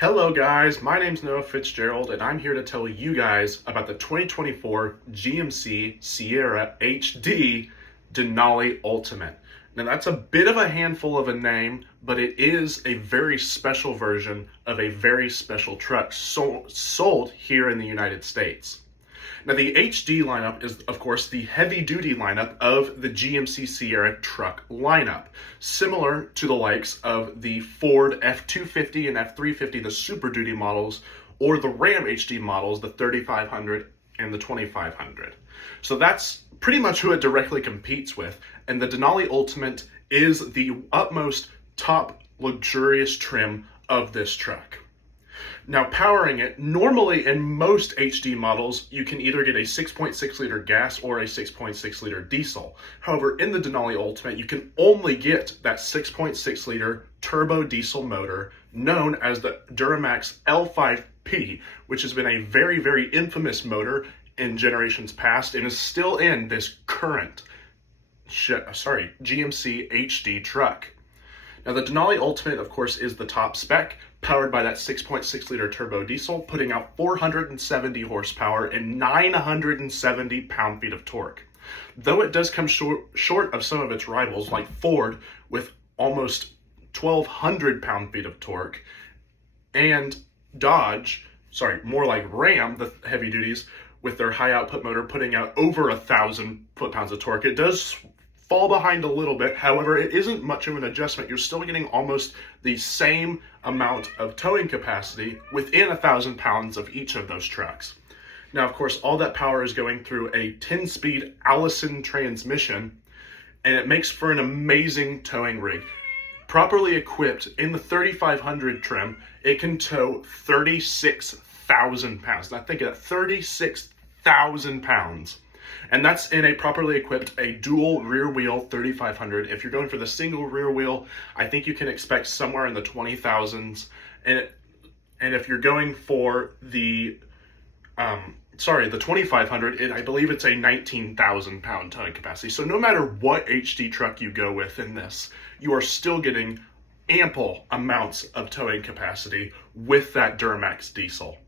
Hello guys, my name's Noah Fitzgerald and I'm here to tell you guys about the 2024 GMC Sierra HD Denali Ultimate. Now that's a bit of a handful of a name, but it is a very special version of a very special truck sold here in the United States. Now the HD lineup is of course the heavy duty lineup of the GMC Sierra truck lineup, similar to the likes of the Ford F-250 and F-350, the Super Duty models, or the Ram HD models, the 3500 and the 2500. So that's pretty much who it directly competes with, and the Denali Ultimate is the utmost top luxurious trim of this truck. Now, powering it, normally in most HD models, you can either get a 6.6 liter gas or a 6.6 liter diesel. However, in the Denali Ultimate, you can only get that 6.6 liter turbo diesel motor known as the Duramax L5P, which has been a very, very infamous motor in generations past and is still in this current GMC HD truck. Now, the Denali Ultimate, of course, is the top spec, powered by that 6.6 liter turbo diesel, putting out 470 horsepower and 970 pound-feet of torque. Though it does come short of some of its rivals, like Ford with almost 1,200 pound-feet of torque, and more like Ram, the heavy duties, with their high output motor putting out over 1,000 foot-pounds of torque. It does fall behind a little bit. However, it isn't much of an adjustment. You're still getting almost the same amount of towing capacity within 1,000 pounds of each of those trucks. Now, of course, all that power is going through a 10-speed Allison transmission, and it makes for an amazing towing rig. Properly equipped in the 3500 trim, it can tow 36,000 pounds. Now think of that, 36,000 pounds. And that's in a properly equipped, a dual rear wheel 3500. If you're going for the single rear wheel, I think you can expect somewhere in the 20,000s. And if you're going for the 2500, I believe it's a 19,000 pound towing capacity. So no matter what HD truck you go with in this, you are still getting ample amounts of towing capacity with that Duramax diesel.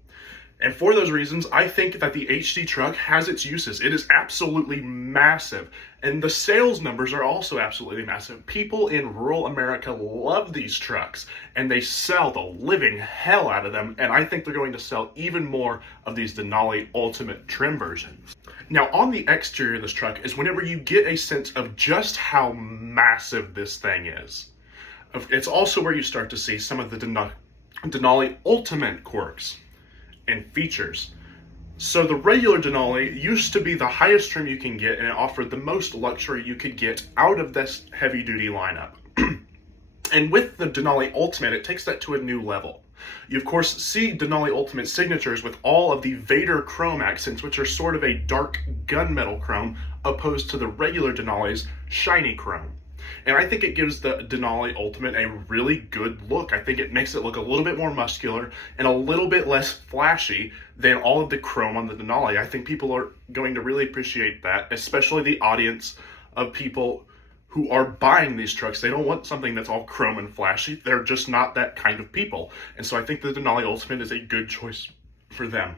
And for those reasons, I think that the HD truck has its uses. It is absolutely massive. And the sales numbers are also absolutely massive. People in rural America love these trucks, and they sell the living hell out of them. And I think they're going to sell even more of these Denali Ultimate trim versions. Now, on the exterior of this truck is whenever you get a sense of just how massive this thing is. It's also where you start to see some of the Denali Ultimate quirks and features. So the regular Denali used to be the highest trim you can get, and it offered the most luxury you could get out of this heavy duty lineup. And with the Denali Ultimate, it takes that to a new level. You of course see Denali Ultimate signatures with all of the Vader chrome accents, which are sort of a dark gunmetal chrome, opposed to the regular Denali's shiny chrome. And I think it gives the Denali Ultimate a really good look. I think it makes it look a little bit more muscular and a little bit less flashy than all of the chrome on the Denali. I think people are going to really appreciate that, especially the audience of people who are buying these trucks. They don't want something that's all chrome and flashy. They're just not that kind of people. And so I think the Denali Ultimate is a good choice for them.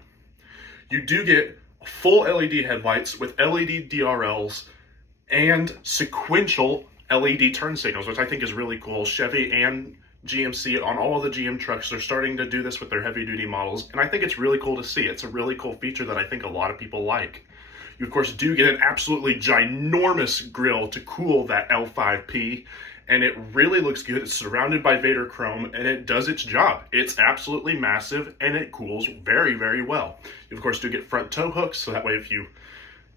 You do get full LED headlights with LED DRLs and sequential LED turn signals, which I think is really cool. Chevy and GMC, on all of the GM trucks, they're starting to do this with their heavy duty models, and I think it's really cool to see. It's a really cool feature that I think a lot of people like. You of course do get an absolutely ginormous grille to cool that L5P, and it really looks good. It's surrounded by Vader chrome, and it does its job. It's absolutely massive, and it cools very, very well. You of course do get front tow hooks, so that way if you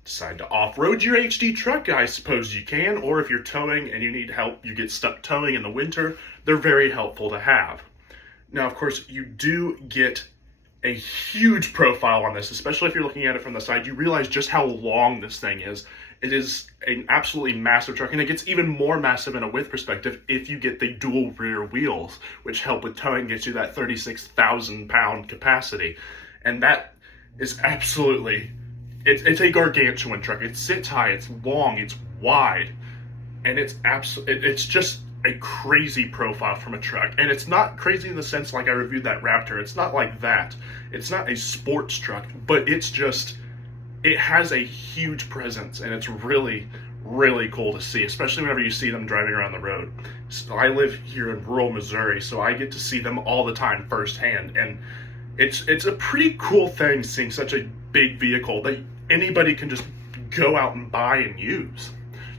decide to off-road your HD truck, I suppose you can, or if you're towing and you need help, you get stuck towing in the winter, they're very helpful to have. Now, of course, you do get a huge profile on this, especially if you're looking at it from the side. You realize just how long this thing is. It is an absolutely massive truck, and it gets even more massive in a width perspective if you get the dual rear wheels, which help with towing, gets you that 36,000 pound capacity. And that is absolutely, it's a gargantuan truck. It sits high, it's long, it's wide, and it's a crazy profile from a truck. And it's not crazy in the sense like I reviewed that Raptor. It's not like that. It's not a sports truck, but it's just, it has a huge presence, and it's really, really cool to see, especially whenever you see them driving around the road. So I live here in rural Missouri, so I get to see them all the time firsthand, and it's a pretty cool thing seeing such a big vehicle that anybody can just go out and buy and use.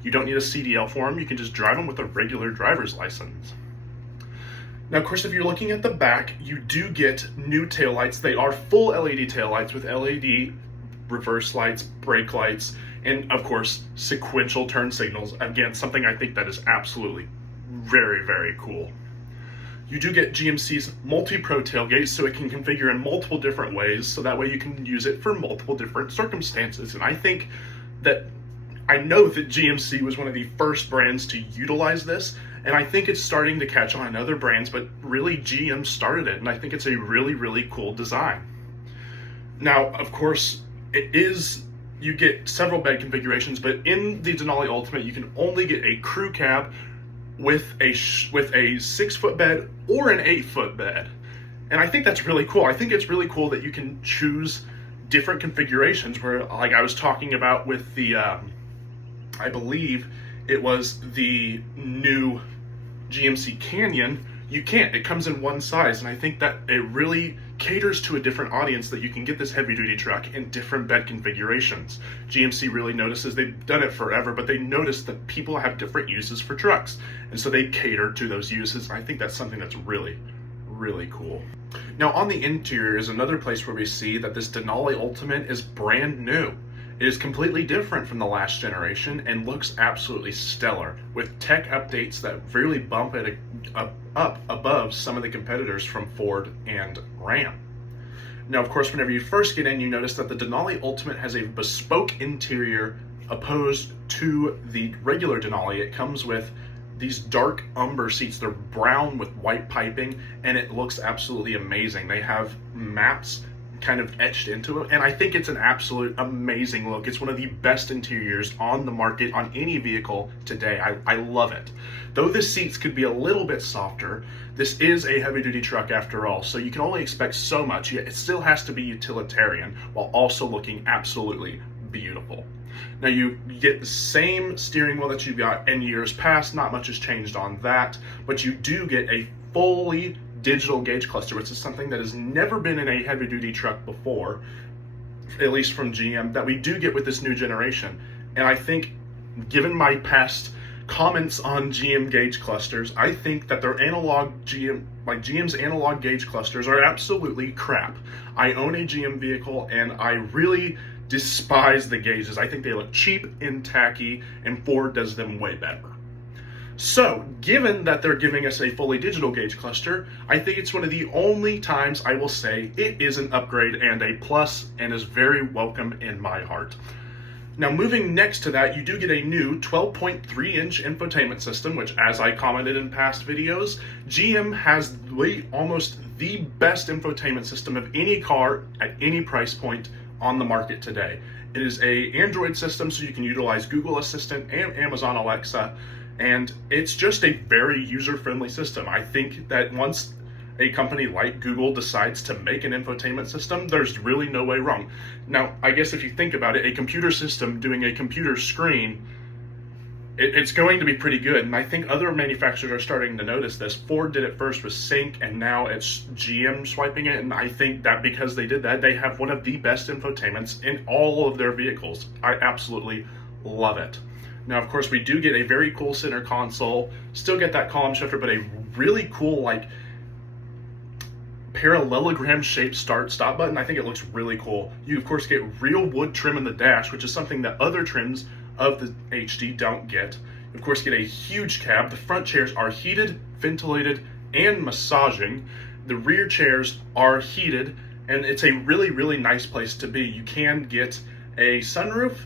You don't need a CDL for them. You can just drive them with a regular driver's license. Now, of course, if you're looking at the back, you do get new taillights. They are full LED taillights with LED reverse lights, brake lights, and of course, sequential turn signals. Again, something I think that is absolutely very, very cool. You do get GMC's multi-pro tailgate, so it can configure in multiple different ways, so that way you can use it for multiple different circumstances. And I know that GMC was one of the first brands to utilize this, and I think it's starting to catch on in other brands, but really GM started it, and I think it's a really, really cool design. Now, of course, you get several bed configurations, but in the Denali Ultimate, you can only get a crew cab with a 6-foot bed or an 8-foot bed. And I think that's really cool. I think it's really cool that you can choose different configurations where, like I was talking about with the, I believe it was the new GMC Canyon, you can't. It comes in one size, and I think that it really caters to a different audience, that you can get this heavy-duty truck in different bed configurations. GMC really notices, they've done it forever, but they notice that people have different uses for trucks, and so they cater to those uses. I think that's something that's really, really cool. Now, on the interior is another place where we see that this Denali Ultimate is brand new. It is completely different from the last generation and looks absolutely stellar, with tech updates that really bump it up above some of the competitors from Ford and Ram. Now, of course, whenever you first get in, you notice that the Denali Ultimate has a bespoke interior opposed to the regular Denali. It comes with these dark umber seats. They're brown with white piping, and it looks absolutely amazing. They have maps kind of etched into it, and I think it's an absolute amazing look. It's one of the best interiors on the market on any vehicle today. I love it. Though the seats could be a little bit softer, this is a heavy-duty truck after all, so you can only expect so much, yet it still has to be utilitarian while also looking absolutely beautiful. Now, you get the same steering wheel that you got in years past. Not much has changed on that, but you do get a fully digital gauge cluster, which is something that has never been in a heavy-duty truck before, at least from GM, that we do get with this new generation. And I think, given my past comments on GM gauge clusters, I think that their GM's analog gauge clusters are absolutely crap. I own a GM vehicle, and I really despise the gauges. I think they look cheap and tacky, and Ford does them way better. So, given that they're giving us a fully digital gauge cluster, I think it's one of the only times I will say it is an upgrade and a plus, and is very welcome in my heart. Now, moving next to that, you do get a new 12.3-inch infotainment system, which, as I commented in past videos, GM has almost the best infotainment system of any car at any price point on the market today. It is an Android system, so you can utilize Google Assistant and Amazon Alexa, and it's just a very user-friendly system. I think that once a company like Google decides to make an infotainment system, there's really no way wrong. Now, I guess if you think about it, a computer system doing a computer screen, it's going to be pretty good, and I think other manufacturers are starting to notice this. Ford did it first with Sync, and now it's GM swiping it, and I think that because they did that, they have one of the best infotainments in all of their vehicles. I absolutely love it. Now, of course, we do get a very cool center console, still get that column shifter, but a really cool, like, parallelogram shaped start-stop button. I think it looks really cool. You, of course, get real wood trim in the dash, which is something that other trims of the HD don't get. You, of course, get a huge cab. The front chairs are heated, ventilated, and massaging. The rear chairs are heated, and it's a really, really nice place to be. You can get a sunroof,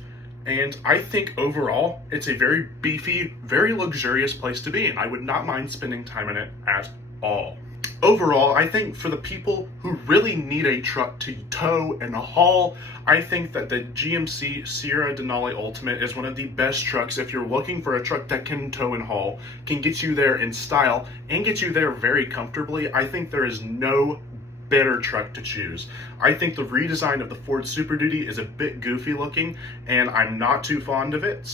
and I think overall, it's a very beefy, very luxurious place to be, and I would not mind spending time in it at all. overall, I think for the people who really need a truck to tow and haul, I think that the GMC Sierra Denali Ultimate is one of the best trucks if you're looking for a truck that can tow and haul, can get you there in style, and get you there very comfortably. I think there is no better truck to choose. I think the redesign of the Ford Super Duty is a bit goofy looking, and I'm not too fond of it.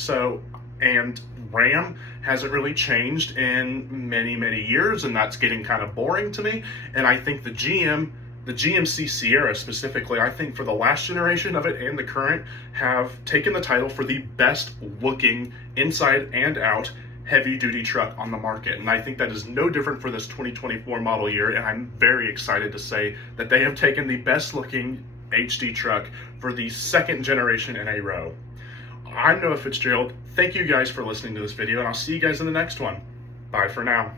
And Ram hasn't really changed in many years, and that's getting kind of boring to me. And I think the GMC Sierra specifically, I think for the last generation of it and the current, have taken the title for the best looking inside and out heavy duty truck on the market. And I think that is no different for this 2024 model year. And I'm very excited to say that they have taken the best looking HD truck for the second generation in a row. I'm Noah Fitzgerald. Thank you guys for listening to this video, and I'll see you guys in the next one. Bye for now.